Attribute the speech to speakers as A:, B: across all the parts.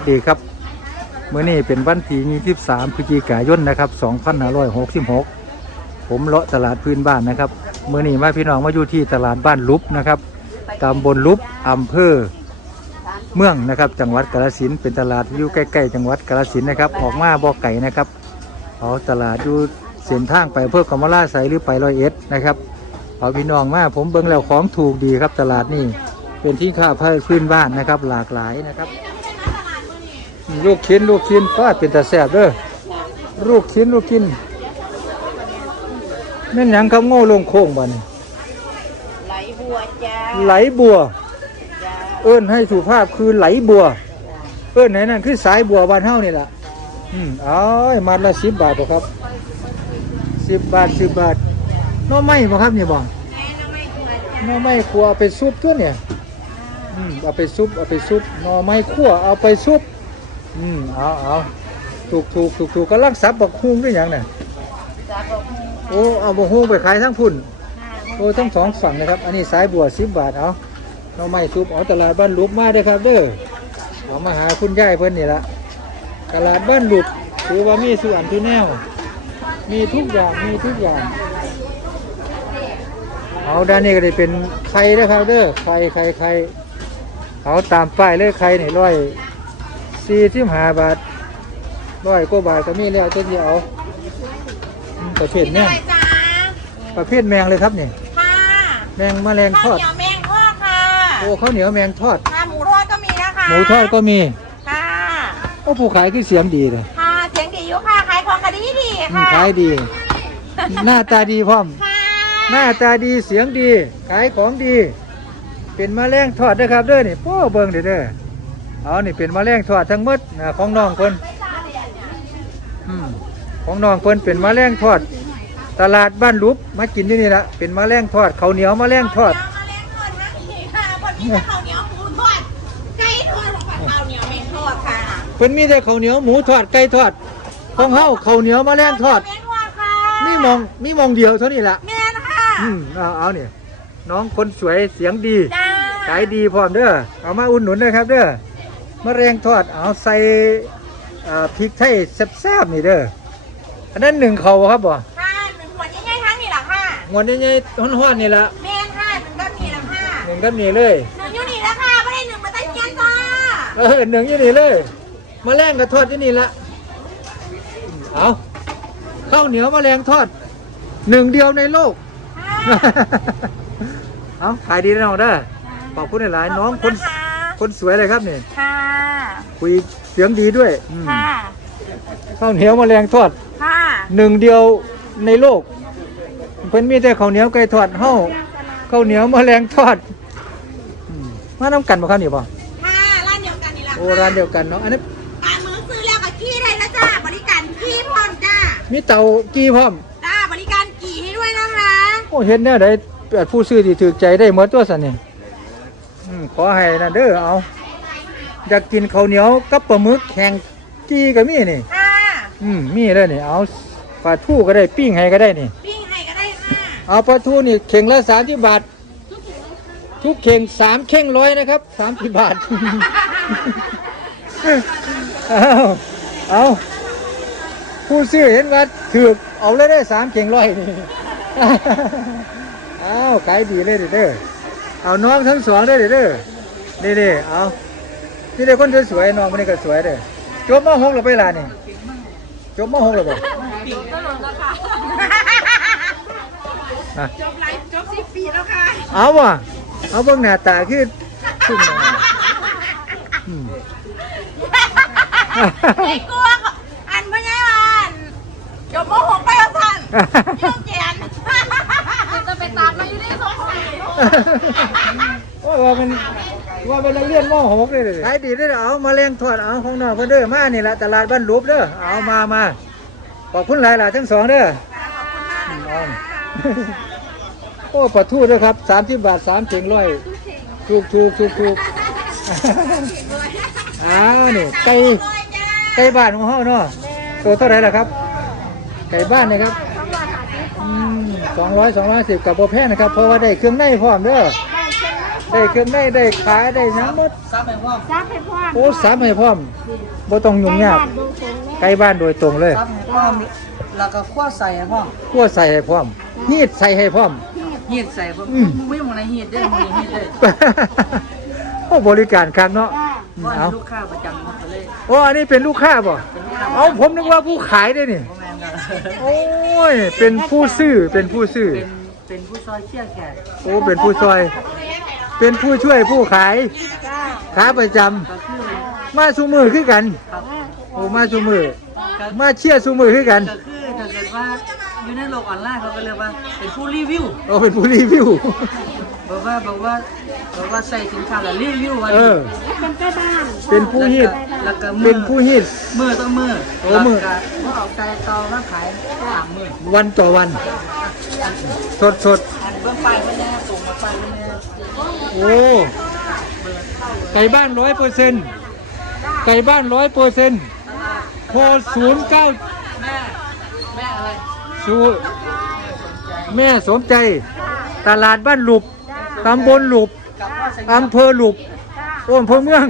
A: สดีครับเมื่อนี้เป็นวันที่23พฤศจิกายนนะครับ2566 ผมเลาะตลาดพื้นบ้านนะครับเมื่อนี้มาพี่น้องมาอยู่ที่ตลาดบ้านลุบนะครับตำบลลุบอำเภอเมืองนะครับ จังหวัดกาฬสินเป็นตลาดที่อยู่ใกล้ๆจังหวัดกาฬสินนะครับออกมาบ่อไก่นะครับเอาตลาดอยู่เส้นทางไปเพื่อกมะลาใสหรือไปร้อยเอ็ดนะครับเอาพี่น้องมาผมเบิ่งแล้วของถูกดีครับตลาดนี่เป็นที่ค้าผ้าพื้นบ้านนะครับหลากหลายนะครับ ลูกชิ้นลูกชิ้นฟาดเป็นตาแสบเด้อลูกชิ้นลูกชิ้นแม่นหยังครับโง่ลงโค้งบัดน
B: ไหลบัวจ้า
A: ไหลบัว
B: จ้า
A: เอิ้นให้สุภาพคือไหลบัว เอิ้นไหนนั่นคือสายบัวบ้านเฮานี่ล่ะ อืมเอ้ยมัดละสิบบาทบ่ครับสิบบาทสิบบาทหน้อไม้บ่ครับนี่บ่
B: แม่น้ำไม่ตัวจ้า
A: หน้อไม้ครัวเอาไปซุปตัวเนี่ย อืมเอาไปซุปเอาไปซุปหน่อไม้คั่วเอาไปซุป อืมเอาเอาถูกถูกถูกถูกกำลังสับบักฮุ้งด้วยหยังเนี่ย
B: จ้าบอกให้
A: โอ้เอาบักฮุ้งไปขายทั้งพุ่น
B: ห้า
A: โอ้ทั้งสองฝั่งนะครับ อันนี้สายบัวสิบบาทเอาหน่อไม้ซุปเอาตลาดบ้านหลุบมาเด้อครับเด้อเอามาหาคุณยายเพิ่นนี่ละตลาดบ้านหลุบถือว่ามีส่วนทุกแนว มีทุกอย่างมีทุกอย่าง เอาด้านนี้ก็ได้เป็นไข่นะครับเด้อไข่ไข่ไข่เอาตามป้ายเลยไข่นี่ร้อย สี่สิบห้าบาทร้อยกว่าบาทก็มีแล้วตัวเดียวเอาอืมประเภทแมง
B: อะไรจ้า
A: ประเภทแมงเลยครับนี่
B: ค่ะ
A: แมงแมลงท
B: ข้าว
A: อด
B: เหนียวแมงทอดค่ะ
A: โอ้ข้าวเหนียวแมงทอด
B: ค่ะหมูทอดก็มีนะคะ
A: หมูทอดก็มี
B: ค่ะ
A: โอ้ผู้ขายคือเสียงดีเลย
B: ค่ะเสียงดีอยู่ค่ะขายของกะดีดี
A: อืม
B: ค่ะ
A: ขายดี หน้าตาดีพร้อม
B: ค่ะ
A: หน้าตาดีเสียงดี ขายของดี เป็นแมลงทอดนะครับเด้อนี่โป้เบิ่งเด้อเด้อ เอานี่เป็นแมลงทอดทั้งหมดของน้องเพิ่นของน้องเพิ่นเป็นแมลงทอด ตลาดบ้านลุบมากินที่นี่ละเป็นมลงทอดข้าวเหนียวแมลงทอด
B: เข้าวเหนียวมูทอดไก่ทอดของข้าวเหนียวแมงทอดค่ะ
A: เพิ่นมีแต่ข้าวเหนียวหมูทอดไก่ทอดของเฮาข้าวเหนียวมลงทอด
B: แมงทอด
A: มีมองมีมองเดียวเท่านี้ละ
B: แม่นค่ะ
A: อืมเอาเอาเนี่ยน้องคนสวยเสียงดี
B: จ้า
A: ขายดีพร้อมเด้อเอามาอุ่นหนุนเลยครับเด้อ มะเร็งทอดเอาใส่อ่าพริกไทยแซ่บๆนี่เด้ออันนั้นหนึ่งเขาบ่ครับบ่
B: ค่ะหนึ่งขวดง่ายๆทั้งนี่แหละค่ะ
A: งวดนี้ๆฮ้อนๆนี่ละ
B: แม่นค่ะหนึ่งก็มีแล้วค่ะ
A: หนึ่งก็นี่เลย
B: หนึ่งอยู่นี่แล้วค่ะไม่ได้หนึ่งมาตั้งเย็นจ้า
A: เออหนึ่งอยู่นี่เลยมะแรงก็ทอดที่นี่ละเอาข้าวเหนียวมะแรงทอดหนึ่งเดียวในโลก
B: ค่ะ
A: เอาขายดีนะน้องเด้อขอบคุณหลายๆน้องคน
B: ขบณะะ
A: คนสวยเลยครับนี่
B: ค่ะ
A: คุยเสียงดีด้วยอืม
B: ค่ะ
A: ข้าวเหนียวมะแรงทอด
B: ค่ะ
A: หนึ่งเดียวในโลก เพิ่นมีแต่ข้าวเหนียวไก่ทอดเฮาข้าวเหนียวมะแรงทอดอืมมาน้ำกันบ่ครับนี่บ่
B: ค่ะร้านเดียวกันนี่แหละ
A: โอ้ร้านเดียวกันเนาะอันนี้
B: ปลาหมึกซื้อแล้วกับกี้ได้นะจ้าบริการกี้พร้อมจ้า
A: มีเตากี้พร้อม
B: จ้าบริการกี่ให้ด้วยนะคะ
A: โอ้เห็นแนวใดผู้ซื้อที่ถูกใจได้หมดตัวสันนี่อืม ขอให้นะเด้อเอา อยากกินข้าวเหนียวกับปลาหมึกแห้งกี้ก็มีนี่
B: ค่ะ
A: อืมมีเลยนี่เอาปลาทูก็ได้ปิ้งให้ก็ได้นี่
B: ปิ้งให้ก็ได้ค่ะ
A: เอาปลาทูนี่เข่งละสามสิบบาท ทุกเข่งสามเข่งร้อยนะครับสามสิบบาท เอาเอาผู้ซื้อเห็นว่าถือกเอาเลยได้สามเข่งร้อยนี่เอาขายดีเลยเด้อ เด้อเอาน้องทั้งสองได้อเด้อเด้อนี่นี่เอาที่ได้คนสวยๆน้องคนนี้ก็สวยเด้อจบมหกแล้วไปล่ะนี่จบมหกแล้วบ่อะ
B: จบไลฟ์จบสิบปีแล้วค่ะ
A: เอาว่ะเอาเบิ่งหน้าตาคือขึ้นมาอืม
B: ไอ้กลัวอันไม่ใช่วันจบโมโหไปแล้วท่านยุ่งเกียนจะไปตามมาอยู่ที่สองคน
A: โอ้ย ว่ามันว่าเป็นนักเรียนม .6 เลยขายดีเด้อเอามาเลี้ยงทอดเอาของน้องเพิ่นเด้อมานี่ละตลาดบ้านหลุบเด้อเอามามาขอบคุณหลายหลายทั้งสองเด้ออืมเอาโอ้ปลาทูเด้อครับ30บาท3เข่งร้อยถูกถูกถูกถูกอ้าวนี่ไก่ไก่บ้านของเฮาเนาะตัวเท่าไหร่ล่ะครับ ไก่บ้านนะครับ สองร้อยสองร้อยสิบกับโบแพงนะครับ เพราะว่าได้เครื่องในพร้อมเด้อได้เครื่องได้ได้ขายได้หยังหมด
C: ซับไปว่า
B: ซักให้พ่อ
A: โอ้สามให้พร้อมบ่ต้องยุ่งยากใกล้บ้านโดยตรงเลย
C: ซับให้พ่อมแล้วก็ขั้วใส่ให้พ่อม
A: คั่วใส่ให้พร้อมฮีดใส่ให้พร้อม
C: ฮีดใส่พ่อม
A: อืม
C: ไม่หมดในฮีดได้มีฮีดได้
A: โอ้บริการครับเนาะอืม
C: ว่า
A: เอา
C: ลูกค้าประจำหมดเลย
A: โอ้อันนี้เป็นลูกค้าบ่
C: เป็นลูกค้า
A: เอาผมนึกว่าผู้ขายได้นี่
C: พ่อแม่กัน
A: โอ้ย เป็นผู้ซื้อเป็นผู้ซื้อ
C: เป็นเป็นผู้ซอยเชี่ยแขก
A: โอ้ เป็นผู้ช่วยเป็นผู้ช่วยผู้ขายขาประจำ
C: ก็คือ
A: มาชูมือคือกัน
C: ครับ
A: โอ้มาชูมือมาเชียร์ชูมือคือกัน
C: ก็คือถ้าเกิดว่าอยู่ในโลกออนไลน์เขาก็เรียกว่าเป็นผู้รีวิว
A: โอ้เป็นผู้รีวิว
C: บอกว่าบอกว่าบอกว่าใส่สินค้าแล้วรีวิวไว้
A: เออ
B: เป็นแม่บ้าน
A: เป็นผู้ฮีด
C: แล้วก็มื
A: เป็นผู้ฮีด
C: มือต้องมือ
A: โอ้มือ
C: แล้วก็ว่าเอาไก่เตาแล้วขายสามมือ
A: วันต่อวัน สดสด
C: อันเบื้องไปเพื่อนแน่ส่งมาไปเพื่อนแน่
A: โอ้ไก่บ้านร้อยเปอร์เซ็นต์ไก่บ้านร้อยเปอร์เซ็นต์โทรศูนย์เก้า
C: แม่แม่อะไร
A: ชูแม่สมใจ ตลาดบ้านหลุบ ตำบลหลุบ
C: กับพ่อสัญญา
A: อำเภอหลุบโอ้อำเภอเมือง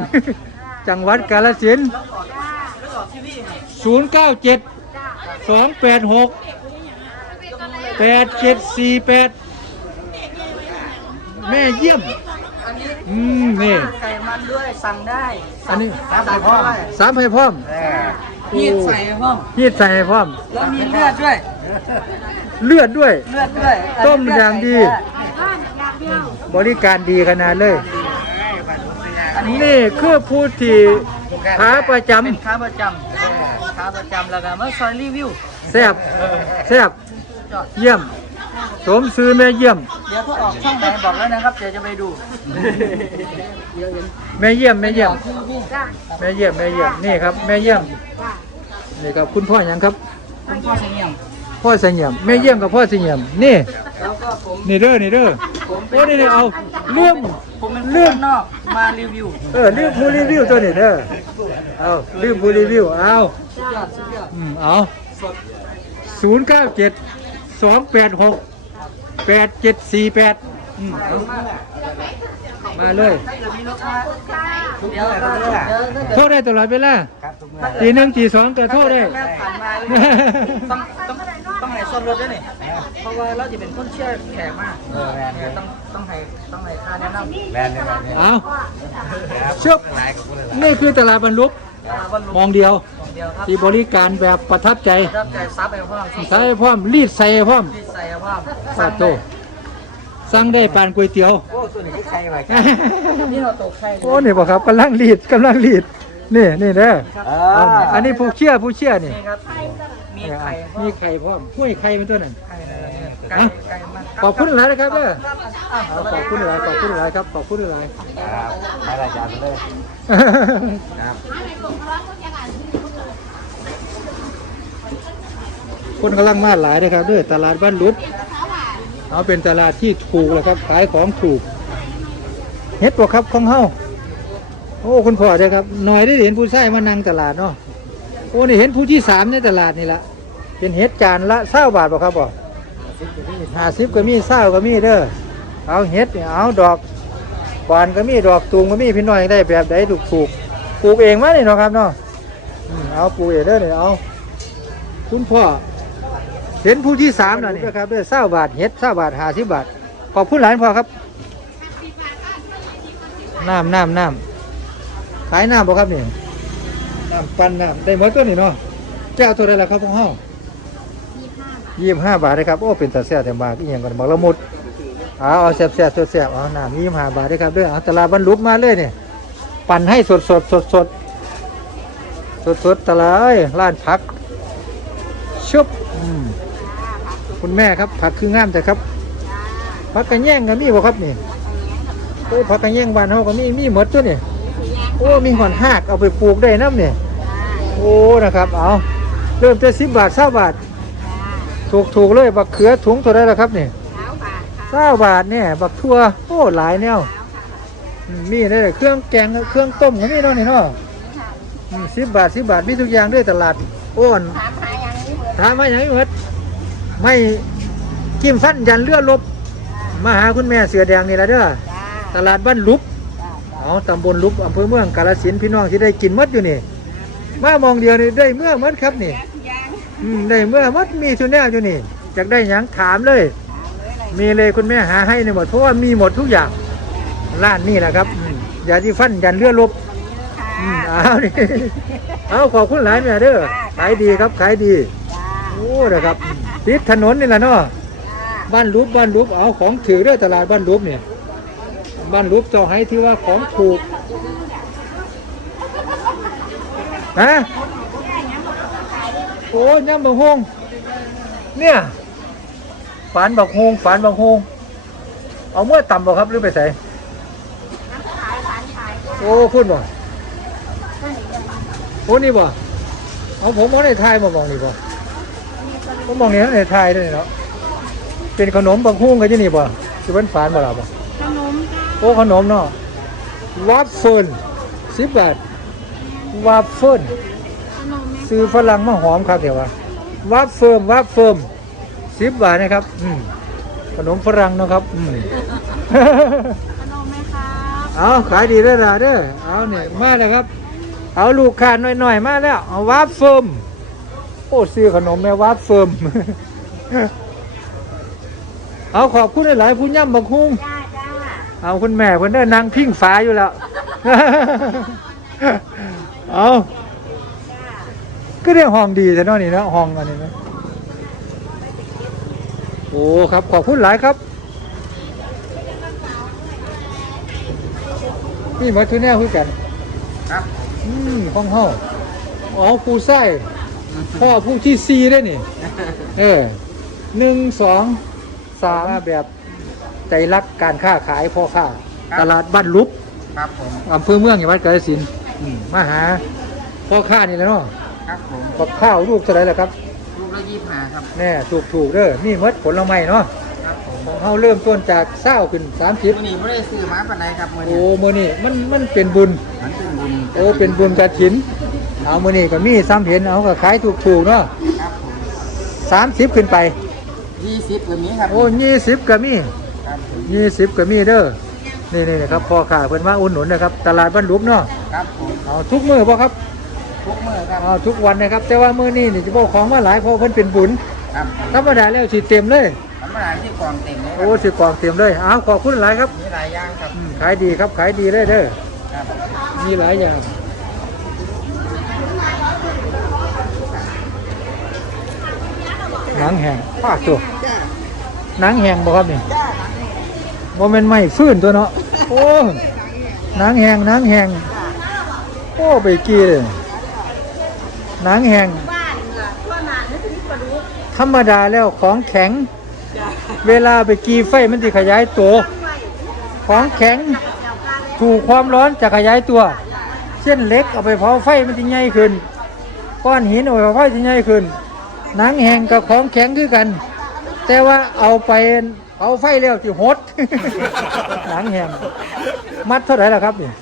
A: จังหวัดกาฬสินธุ์
C: แล้วออกแล้วออกทีวีให้
A: ศูนย์เก้าเจ็ดสองแปดหกแปดเจ็ดสี่แปดแม่เยี่ยม
C: อันนี้
A: อืมนี่
C: ไก่มันด้วยสั่งได้
A: อันนี้
C: สั่งได้
A: สามให้พร้อม
C: มีดใส่ให้พ่อม
A: ฮีดใส่ให้พร้อม
C: แล้วมีเลือดด้วย
A: เลือดด้วย
C: เลือดด้วย
A: ต้มอย่างดี
B: บ้านอย่างเดียว
A: บริการดีขนาดเลย
C: อันนี้
A: นี่คือผู้ที่ขาประจ
C: เป็นค้าประจำค้าประจำแล้วก็มาซอยรีวิวำ
A: แซ่บแซ่บเยี่ยม สมซื้อแม่เยี่ยม
C: เดี๋ยวถ้าออกช่องไหนบอกแล้วนะครับ เดี๋ยวจะไปดู
A: แม่เยี่ยมแม่เยี่ยม
C: ทีวี
B: จ้า
A: แม่เยี่ยมแม่เยี่ยมนี่ครับ แม่เยี่ยม
B: จ้า
A: นี่ครับคุณพ่อหยังครับ
C: คุณพ่อเสียง
A: พ่อเสงี่ยมแม่เยี่ยมกับพ่อเสงี่ยมนี่
C: แล้วก็ผม
A: นี่เด้อนี่เด้อ
C: ผมเป็
A: โอ้นี่นี่เอาเรื่อง
C: ผมเป็น
A: เรื่
C: เรื่
A: อ
C: องงนอกมารีวิว
A: เออเรื่องผู้รีวิวตัวนี้เด้อเอาเรื่องผู้รีวิวเอา
C: สุดยอดสุดยอด
A: อืมเอาศูนย์เก้าเจ็ดสองแปดหกแปดเจ็ดสี่แปดอืมเอามาเลย
C: ถ้าเกิดมีลูกค้าเดี๋ยวเดี๋ยวถ้า
A: โท
C: เกิด
A: ษได้ตลอดเวลาตีหนึ่งตีสองก็โทษได้
C: แม่ผ่านมาต้องต้องต้องให้ ซ่อมรถด้วยนี่เพราะว่าเราจะเป็นคนเชื่อแขกมากต้องต้องให้ต้องให้ค่าแนะนำ
D: แบนเลยแบบนี้
A: เอาเชือบ
D: หลายกับคนละ
A: นี่คือตลาดบรรลุก
C: วัน
A: มองเดียว
C: เดียวครับ
A: ที่บริการแบบประทับใจ
C: รับใจซับไปพร้อม
A: ใส่พร้อมรีดใส่พร้อม
C: ที่ใส่พร้อม
A: สาโตสั่งได้ปานก๋วยเตี๋ยว
D: โอ้ส่วนนี้ใครไว้
C: นี่เราตกไข่
A: โอ้นี่บ่ครับกำลังรีดกำลังรีดนี่นี่เด้อเอาอันนี้ผู้เชี่ยผู้เชี่ยนี่
C: นี่ครับมีไข่
A: มีไข่พร้อมห้วยไข่เป็นตัวนั้น
C: ไข่ไก่ไก่มัน
A: ขอบคุณหลายนะครับเด้อเอาขอบคุณหลายขอบคุณหลายครับ ขอบคุณหลาย
D: ครับใช้รายการไปเลยครับ
A: คนกำลังมาหลายนะครับเด้วยตลาดบ้านลุดเอาเป็นตลาดที่ถูกแล้วครับขายของถูกเฮ็ดบ่ครับของเฮาโอ้คุณพ่อเด้อครับหน่อยได้เห็นผู้ชายมานั่งตลาดเนาะ โอ้นี่เห็นผู้ที่สามในตลาดนี่ละเป็นเฮ็ดจานละเศร้าบาทบ่ครับบ่ห้าสิบก็มีเศร้าก็มีเด้อเอาเฮ็ดเอาดอกบานก็มีดอกตูมก็มีพี่น้อยได้แบบใดถูกถูกปลูกเองมานี่เนาะครับเนาะอืมเอาปลูกเองเด้อเนี่ยเอาคุณพ่อเห็นผู้ที่สามแล้วนี่ครับเด้วยเศร้าบาทเฮ็ดเศร้าบาทห้าสิบบาทขอบคุณหลานพ่อครับน้ำน้ำน้ำขายน้ำบ่ครับเนี่น้ำปั่นน้ำได้หมดตัวนี่เนาะแก้วตัวใดล่ะครับพวกเฮายี่สิบห้าบาทเลยครับโอ้เป็นตาแซ่บแต่มากอีหยังกันบักละมุดเอาเอาแซ่บแซ่บแซ่บๆเอาน้ำยี่สิบห้าบาทเลยครับเด้วยเอาตลาดบรรลุมาเลยเนี่ยปั่นให้สดสดสดสดสดสดตลาดเอ้ยร้านผักชุบคุณแม่ครับผักคืองามแต่ครับผักกระแยงก็มีบ่ครับนี่โอ้ผักกระแยงบานเฮาก็มีมีหมดตัวนี่โอ้มีหอนหากเอาไปปลูกได้น้ำเนี่ย โอ้นะครับเอาเริ่มจะสิบบาทเศร้าบาท ถูกถูกๆเลยบักเขือถุงเท่าไรแล้วครับนี่เศร้าบาทเนี่ยบักทั่วโอ้หลายแนวอืมมีได้เลยเครื่องแกงเครื่องต้มก็มีเนาะนี่เนาะสิบบาทสิบบาทมีทุกอย่างด้วยตลาดอ้วน
B: ถามหาอย่างนี้หมด
A: ถามมาอย่างนี้เมิดไม่จิ้มฟันยันเลือดลบมาหาคุณแม่เสือแดงนี่ละเด้อ
B: จ้า
A: ตลาดบ้านลุบเอาตำบลลุบอำเภอเมืองกาฬสินธุ์พี่น้องที่ได้กินหมดอยู่นี่ มามองเดียวนี่ได้เมื่อหมดครับนี่อืมได้เมื่อหมดมีทุนแนวอยู่นี่อยากได้หยังถามเลย มีเลยคุณแม่หาให้ในหมดเพราะว่ามีหมดทุกอย่างร้านนี่แหละครับอืมยาที่ฟันยันเลือดลบเอานี่เอาขอบคุณหลายแม่เด้อขายดีครับขายดีโอ้นะครับติดถนนนี่แหละเนาะบ้านรูปบ้านรูปเอาของถือเด้อตลาดบ้านรูปเนี่ยบ้านรูปจ้าให้ที่ว่าของถูก ฮะโอ้ย่ำบักฮงเนี่ยฝานบักฮงฝานบักฮงเอาเมื่อต่ำบ่ครับหรือไปใส่โอ้พูดบ่โอ้นี่บ่เอาผมเอาในไทยมาบอกนี่บ่ผมมองนี่ในไทยด้วยเนาะเป็นขนมบางหุ้งกันที่นี่ป่ะจะเป็นฝานบ่ล่ะป่ะ
B: ขนม
A: โอ้ขนมเนาะวัฟเฟิลสิบบาท วัฟเฟิล
B: ขนม
A: ซื้อฝรั่งมาหอมครับเดี๋ยวว่าวัฟเฟิมวัฟเฟิมสิบบาทนะครับ อืมขนมฝรั่งเนาะครับ อืม
B: ขนมไหมครับ
A: เอาขายดีได้อล่ะเด้อเอาเนี่ยมาแล้วครับ เอาลูกค้าหน่อยๆมาแล้วเอาวัฟเฟิมโอ้ซื้อขนมแม่วัฟเฟิมเอาขอบคุณหลายๆผู้ย่ำบักฮุ้ง
B: จ้าจ้า
A: เอาคุณแม่เพิ่นได้นางพิงฟ้าอยู่แล้ว เอาก็ได้ห้องดีแต่นอนี่นะห้องอันนี้นะโอ้ครับขอบคุณหลายครับนี่มาทุนแน่คุยกัน
C: ครับ
A: อืมห้องเฮาอ๋อผู้ไส้พ่อผู้ที่ซีได้นี่ เออหนึ่งสองสามแบบใจรักการค้าขายพ่อค้า ตลาดบ้านลุก
C: ครับผม
A: อำเภอเมืองจังหวัดกาฬสินธุ์ อืมมาหาพ่อค้านี่แหล้วเนาะ
C: ครับผม
A: กับข้าวลูกเท่าไหรล่ะครับ
C: ลูกละยี่สิบห้าครับ
A: แน่ถูกถูกๆเด้อนี่หมดผลไม้เนาะ
C: ครับผม
A: ของเฮาเริ่มต้นจากเศร้าขึ้นสามสิบ
C: มื้อนี้ไม่ได้ซื้อมาปานใดครับมื้อ
A: โอ้
C: นี้
A: มื้อนี้มันมันเป็นบุญ
C: มันเป็นบุญ
A: โอ้เป็นบุญกระถิน เอามื้อนี้ก็มีซ้ำเห็นเอาก็ขายถูกถูกๆเนาะ
C: ครับผม
A: สามสิบขึ้นไป
C: ยี่สิบแบบนี้ครับ
A: โอ้ยี่สิบก็มี
C: ครับผม
A: ยี่สิบก็มีเด้อ นี่นี่นะครับพ่อค้าเพิ่นมาอุ่นหนุนนะครับ ตลาดบ้านหลุมเนาะ
C: ครับผม
A: เอาทุกมื้อบ่ครับ
C: ทุกมื้อครับ
A: เอาทุกวันนะครับ แต่ว่ามื้อนี้นี่จะบอกของมาหลายเพราะเพิ่นเป็นบุญ
C: ครับ
A: ธรรมดาแล้วสิเต็มเลย
C: ธรรมดาที่กองเต็มเลยค
A: โอ้
C: รับ
A: สิกองเต็มเลยเอาขอบคุณหลายครับ
C: มีหลายอย่างครับ
A: อืมขายดีครับขายดีเลยเด้อ
C: ครับ
A: มีหลายอย่างหนังแห้งปากตัวหนังแห้งบ่ครับนี่โมเมนต์ไม่ฟื้นตัวเนาะโอ้นังแหงนังแหงโอ้ไปกี้เลยนังแหงธรรมดาแล้วของแข็ง เวลาไปกีไฟมันจะขยายตัว ของแข็งถูกความร้อนจะขยายตัวเส้นเล็กเอาไปเผาไฟมันจะใหญ่ขึ้นก้อนหินเอาไปเผาไฟจะใหญ่ขึ้นหนังแห้งกับของแข็งคือกัน แต่ว่าเอาไป เผาไฟแล้วจะหดหนังแหงมัดเท่าไหร่ล่ะครับเนี่ย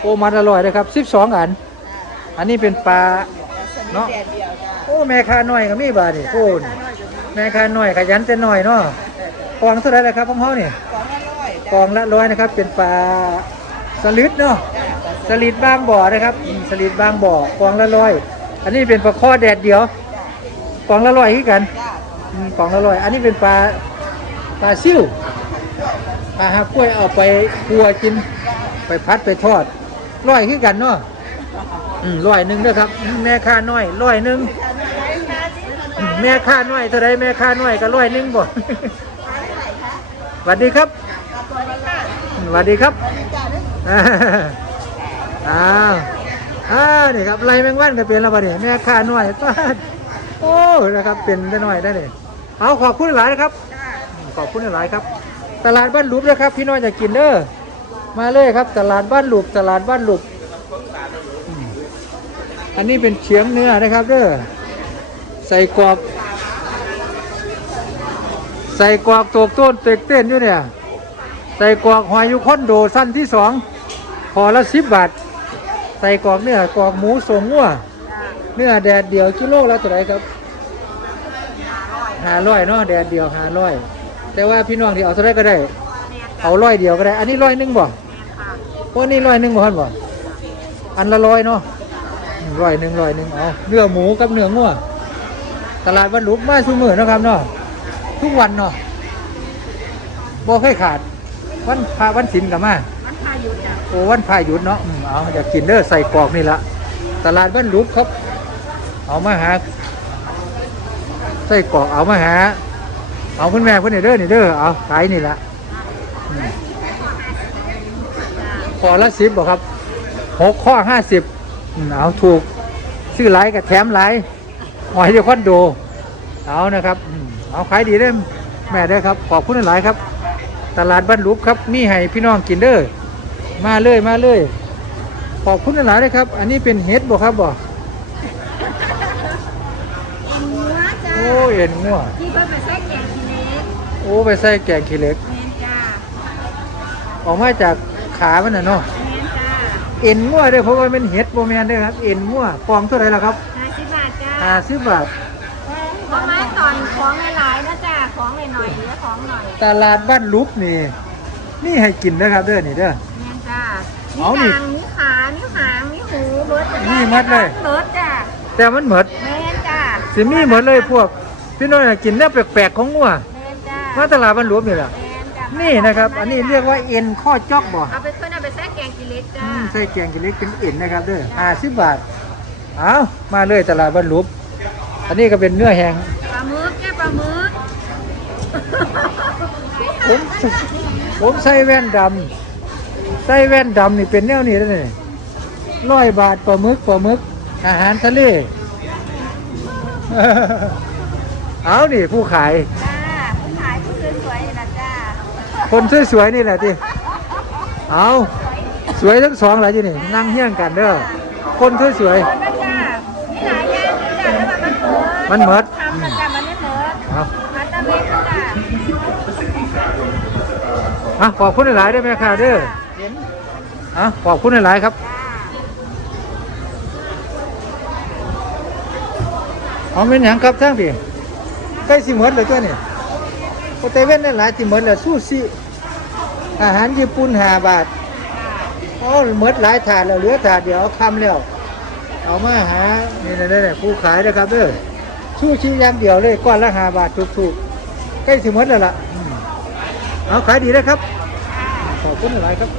A: โอ้มัดอร่อยเลยครับสิบสองอัน อันนี้เป็นปลาเนาะโอ้แม่ค้าน้อยก็มีบาทนี่โอ้นแม่ค้าน้อยขยันแต่น้อยเนาะกองเท่าไหร่ล่ะครับของเขาเนี่ยกองละร้อยนะครับ เป็นปลาสลิดเนาะสลิดบางบ่อนะครับสลิดบางบ่อกองละร้อยอันนี้เป็นปลาข้อแดดเดียวกองละร้อยคือกันกองละร้อยอันนี้เป็นปลา ปลาซิ่วปลาหักล้วยเอาไปคั่วกิน ไปพัดไปทอดร้อยคือกันเนาะอืมร้อยหนึ่งนะครับ แม่ค่าน้อยร้อยหนึ่งแม่ค่าน้อยเท่าไรแม่ค่าน้อยก็ร้อยหนึ่งบ่สวัสดีครับสวัสดีครับอ่าอ้าวอ่านี่ครับไรแมงวันก็เป็นแล้วบัดนี้แม่ค่าน้อยโอ้นะครับเป็นได้น้อยได้เลยเอาขอบคุณหลายนะครับ อืมขอบคุณหลายครับ ตลาดบ้านหลุบนะครับพี่น้อยจะกินเด้อมาเลยครับ ตลาดบ้านหลุบตลาดบ้านหลุบอันนี้เป็นเฉียงเนื้อนะครับเด้อใส่กรอกใส่กรอกตกต้นเตกเต้นอยู่เนี่ย ใส่กรอกหอยยูคอนโดสั้นที่สองพอละสิบบาทใส่กรอกเนื้อกรอกหมูส่งงัวเนื้อแดดเดียวกิโลละเท่าไหร่ครับห้าร้อยเนาะแดดเดียวห้าร้อย แต่ว่าพี่น้องที่เอาเท่าไหรก็ได้ เอาร้อยเดียวก็ได้ อันนี้ร้อยหนึ่งบ่
B: ค่ะ
A: โอ้นี่ร้อยหนึ่งบ่ฮันบ่อันละร้อยเนาะอืมร้อยหนึ่งร้อยหนึ่งเอาเนื้อหมูกับเนื้องัวตลาดวันหลุกมาชุมือเนาะครับเนาะทุกวันเนาะบ่เคยขาด วันพาวันศิลกับมา
B: มันพายุจ้ะ
A: โอ้วันพายหยุดเนาะอืมเอาอยากกินเด้อใส่กรอกนี่ละตลาดบ้านหลุกครับ เอามาหาใส่กรอกเอามาหา เอาคุณแม่เพื่อนนี่เด้อนี่เด้อเอาขายนี่ละขอละสิบบอกครับหกข้อห้าสิบเอาถูกซื้อหลกับแถมหลหอยเดียวคอนโด เอานะครับเอาขายดีเด้อแม่เด้อครับ ขอบคุณหลายครับ ตลาดบ้านลุกครับ มีให้พี่น้องกินเด้อมาเลยมาเลยขอบคุณหลายเลยครับ อันนี้เป็นเห็ดบ่ครับบ่
B: เอ็นเนื้อจ้า
A: โอ้เอ็นงัว
B: ที่เอ้
A: ไปใส่แกงขี้เหล็ก
B: แมนจ้า
A: ออกมาจากขามันน่ะเนาะ
B: แมนจ้า
A: เอ็นงัวเด้อเพราะว่าเป็นเห็ดบ่แม่นเด้อครับเอ็นงัวฟองเท่าไหร่ล่ะครับ
B: ห้าสิบบาทจ้า
A: ห้าสิบบาท
B: เพราะไม้ตอนของหลายๆนะจ้าของหน่อยๆเหลือของหน่อย
A: ตลาดบ้านลุกนี่นี่ให้กินนะครับเด้อนี่เด้อ
B: แมนจ้ามี
A: เอานี่
B: กลางมีขามีหางมีหูเบิดจ้า
A: นี่มัดเลย
B: เบิดจ้า
A: แต่มันหมด
B: แมนจ้า
A: สิมีหมดเลยพวกพี่น้อยน่ะกินแนวแปลกๆของงัว
B: แมนจ้า
A: มาตลาดบ้านหลวงนี่ล่ะ
B: แมนจ้า
A: นี่นะครับ อันนี้เรียกว่าเอ็นข้อจอกบ่
B: เอาไปเพิ่นเอาไปใส่แกงกิเลสจ้า
A: อืมใส่แกงกินเล็กเป็นเอ็นนะครับเด้อห้าสิบบาทเอามาเลยตลาดบ้านหลุบอันนี้ก็เป็นเนื้อแห้ง
B: ปลาหมึกแกปลาหมึก
A: ผมผมใส่แว่นดำใส่แว่นดำนี่เป็นแนวนี้แล้วนี่ร้อยบาทปลาหมึกปลาหมึก อาหารทะเลเอานี่ผู้ขาย
B: จ้าผู้ขายผู้สวยๆนี่ล่ะจ้า
A: คนสวยๆนี่แหละที่เอาสวยทั้งสองหลายที่นี่นั่งเฮี้ยงกันเด้อคนสวย
B: คนละจ้ามีหลายอย่างเลยจ้าแต่ว่ามันเบิด
A: มันเบิด
B: ทำมันจ้ามันไม่เบิด
A: ๆเอา
B: อันตะเวนจ้า
A: อะขอบคุณหลายๆด้วยแม่ค่ะเด้ออะขอบคุณหลายๆครับ
B: จ้า
A: เอาเป็นหยังครับทั้งพี่ใกล้สิเหมือนเลยตัวนี่ โอเตเว่นนั่นหลายสิเหมือนเลยซูชิอาหารญี่ปุ่นห้าบาทโอ้เหมือนหลายถาดแล้วเหลือถาดเดียวคำแล้วเอามาหานี่นะเนี่ยผู้ขายนะครับเด้อซูชิย่างเดียวเลยก้อนละห้าบาทถูกๆใกล้สิเหมือนแล้วล่ะเอาขายดีนะครับขอบคุณหลายครับ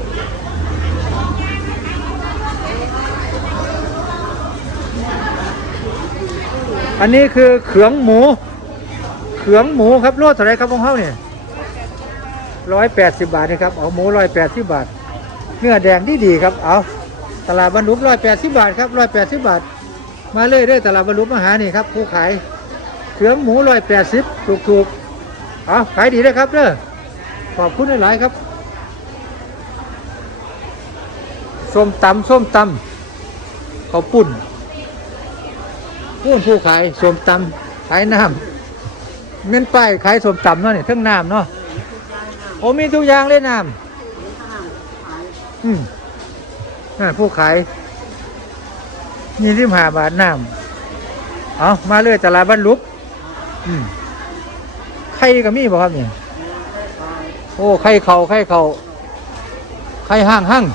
A: อันนี้คือเขืองหมู เขืองหมูครับโลเท่าไรครับของเขาเนี่ยร้อยแปดสิบบาทนะครับเอาหมูร้อยแปดสิบบาท เนื้อแดงที่ดีครับเอาตลาดบรรลุร้อยแปดสิบบาทครับร้อยแปดสิบบาท มาเลยเด้อตลาดบรรลุมาหานี่ครับผู้ขายเขืองหมูร้อยแปดสิบถูกถูกๆเอาขายดีเลยครับเด้อขอบคุณหลายครับส้มตำส้มตำข้าวปุ้นพูนผู้ขายส้มตำขายน้ำ เม่นป้ายขายสมตำเนาะนี่ทั้งน้ำเนาะโอ้มีทุกอย่างเลยน้ำอืมนั่นผู้ขายยี่สิบห้าบาทน้ำเอามาเลยตลาดบ้านลุกอืมไข่ก็มีบ่ครับนี่โอ้ไข่เขาไข่เขาไข่ห้างห้าง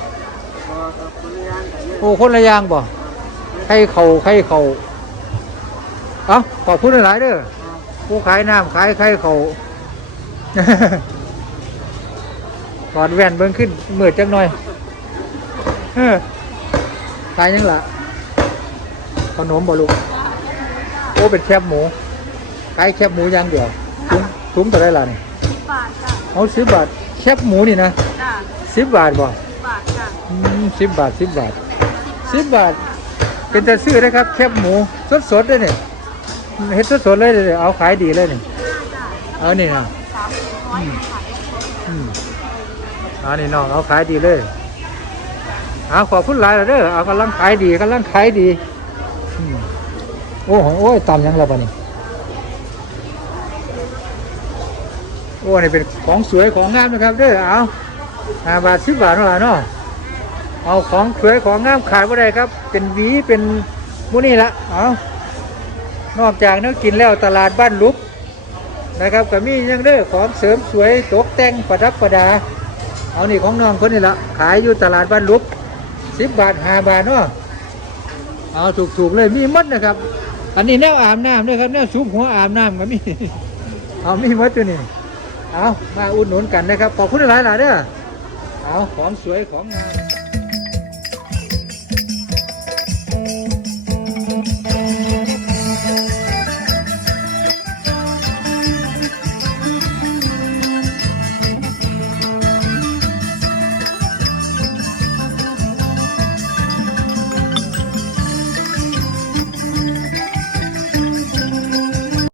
A: โอ้คนละอย่างบ่ไข่เขาไข่เขาเอาขอบคุณหลายๆเด้อ ผู้ขายน้ำขายไข่เขาก่อนแว่นเบิ้งขึ้นเมื่อจังหน่อยเออขายยังละขนมบ่ลูกโอ้เป็นแคบหมูขายแคบหมูอย่างเดียวถุงถุงตัวได้ละนี่
B: บาทจ้า
A: เอาสิบบาทแคบหมูนี่นะ
B: จ้า
A: สิบบาทบ่
B: บาทจ้า
A: สิบบาทสิบบาทสิบบาท เป็นแต่ซื้อนะครับ แคบหมูสดสดๆเลยเนี่ย เฮ็ดสดสดๆเลยเลยเอาขายดีเลยนี่
B: จ้า
A: เอานี่นะ
B: สามร้อยบาท
A: อืมเอานี่น้องเอาขายดีเลยเอาขอบคุณหลายแล้วเด้อเอากำลังขายดีกำลังขายดีอืมโอ้โหโอ้ยตำยังแล้วปะนี่โอ้นี่เป็นของสวยของงามนะครับเด้อเอาห้าบาทสิบบาทเท่าไหร่เนาะเอาของสวยของงามขายบ่ได้ครับ เป็นหวีเป็นมูนี่ละเอา นอกจากนื้อกินแล้วตลาดบ้านลุกนะครับก็มียังเด้อของเสริมสวยตกแต่งประดับประดา เอานี่ของน้องคนนี่ละขายอยู่ตลาดบ้านลุบสิบบาทห้าบาทเนาะเอาถูกๆเลยมีหมดนะครับ อันนี้แนวอาบน้ำด้วยครับแนวสูบหัวอาบน้ำก็มีเอามีหมดตัวนี้เอามาอุดหนุนกันนะครับขอบคุณหลายๆเด้อเอาของสวยของงาม